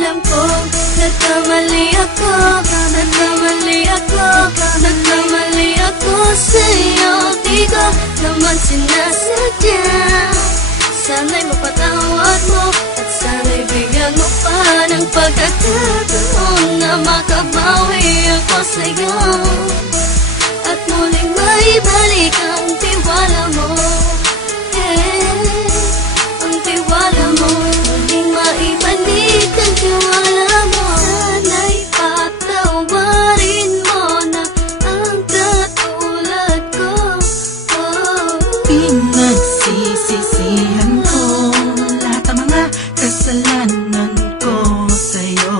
Alam kong nagkamali ako, nagkamali ako, nagkamali ako sa'yo. Di ko naman sinasadya. Sana'y mapatawad mo at sana'y bigyan mo pa ng pagkakataon na makabawi ako sa'yo at muling maibalik ang tiwala mo. Ang tiwala mo, muling maibalik ang tiwala mo. Sana'y patawarin mo na ang katulad ko. Pinagsisisihan ko lahat ng mga kasalanan ko sa'yo.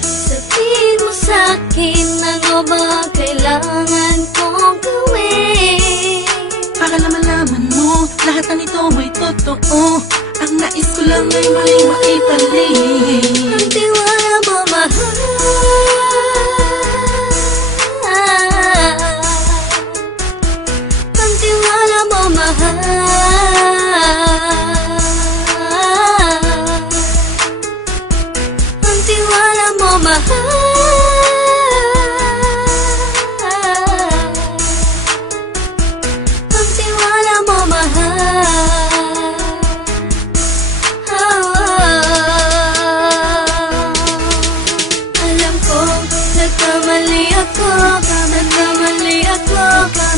Sabihin mo sa'kin ano ba kailangan kong gawin Para malaman mo lahat ng ito ay totoo. Ang nais ko lang ay muling maibalik ang tiwala mo, mahal. Ang tiwala mo, mahal. Ang tiwala mo, mahal. Ang tiwala mo, mahal. Alam kong nagkamali ako, nagkamali ako,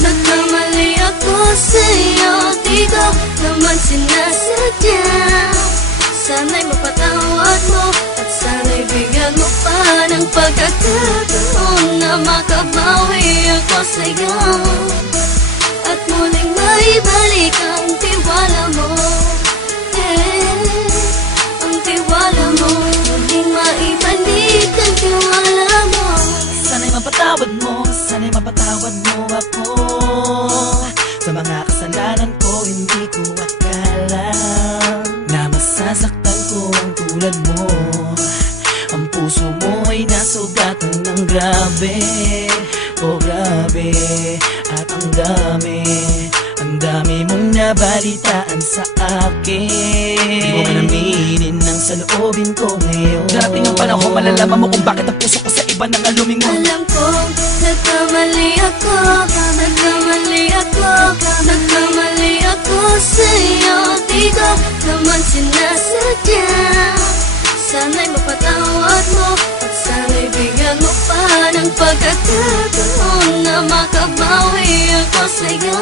nagkamali ako sa'yo. Di ko naman sinasadya. Sana'y mapatawad mo at sana'y bigyan mo pa ng pagkakataon na makabawi ako sa'yo at muling maibalik ang tiwala mo. Ang tiwala mo, muling maibalik ang tiwala mo. Sana'y mapatawad mo, sana'y mapatawad mo ako sa mga kasalanan ko. Hindi ko akala na masasaktan ko ang tulad mo. Ang puso mo ay nasugatan ng grabe, oh grabe. At ang dami mong nabalitaan sa akin. Di mo man aminin ang saloobin ko ngayon. Darating ang panahon, malalaman mo kung bakit ang puso ko sa iba nang lumingon. Alam kong nagkamali ako, nagkamali ako, nagkamali ako sa'yo. Di ko naman sinasadya. Sana'y mapatawad mo at sana'y bigyan mo pa ng pagkakataon na makabawi ako sa'yo